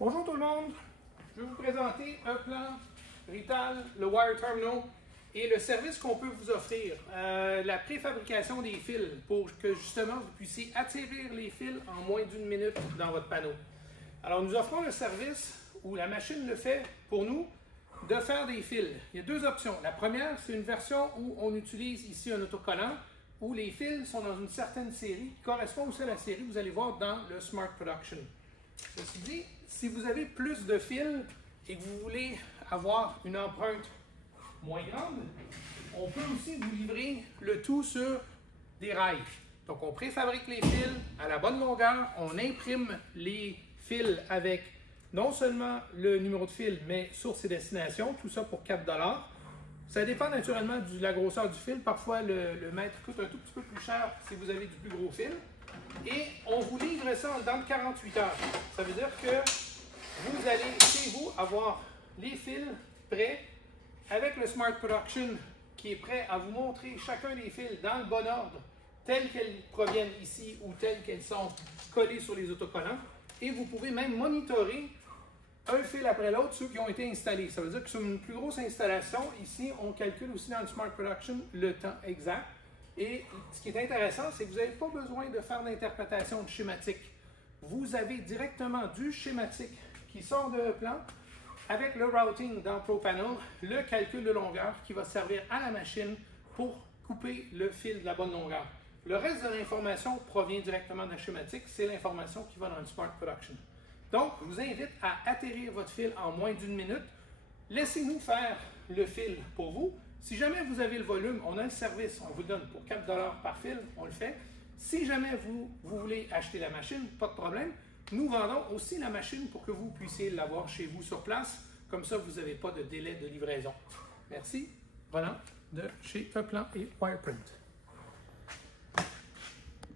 Bonjour tout le monde, je vais vous présenter E-Plan, Rital, le Wire Terminal et le service qu'on peut vous offrir, la préfabrication des fils pour que justement vous puissiez atterrir les fils en moins d'une minute dans votre panneau. Alors nous offrons le service où la machine le fait pour nous de faire des fils. Il y a deux options. La première, c'est une version où on utilise ici un autocollant où les fils sont dans une certaine série qui correspond aussi à la série que vous allez voir dans le Smart Production. Ceci dit, si vous avez plus de fils et que vous voulez avoir une empreinte moins grande, on peut aussi vous livrer le tout sur des rails. Donc on préfabrique les fils à la bonne longueur, on imprime les fils avec non seulement le numéro de fil, mais source et destination, tout ça pour 4 $. Ça dépend naturellement de la grosseur du fil. Parfois, le mètre coûte un tout petit peu plus cher si vous avez du plus gros fil. Et on vous livre ça en dedans de 48 heures. Ça veut dire que vous allez chez vous avoir les fils prêts avec le Smart Production qui est prêt à vous montrer chacun des fils dans le bon ordre, tels qu'elles proviennent ici ou tels qu'elles sont collées sur les autocollants. Et vous pouvez même monitorer un fil après l'autre, ceux qui ont été installés. Ça veut dire que sur une plus grosse installation, ici, on calcule aussi dans le Smart Production le temps exact. Et ce qui est intéressant, c'est que vous n'avez pas besoin de faire d'interprétation de schématique. Vous avez directement du schématique qui sort de E-Plan avec le routing dans ProPanel, le calcul de longueur qui va servir à la machine pour couper le fil de la bonne longueur. Le reste de l'information provient directement d'un schématique, c'est l'information qui va dans le Smart Production. Donc, je vous invite à atterrir votre fil en moins d'une minute. Laissez-nous faire le fil pour vous. Si jamais vous avez le volume, on a le service, on vous le donne pour 4 $ par fil, on le fait. Si jamais vous voulez acheter la machine, pas de problème. Nous vendons aussi la machine pour que vous puissiez l'avoir chez vous sur place. Comme ça, vous n'avez pas de délai de livraison. Merci. Roland de chez E-Plan et Wireprint.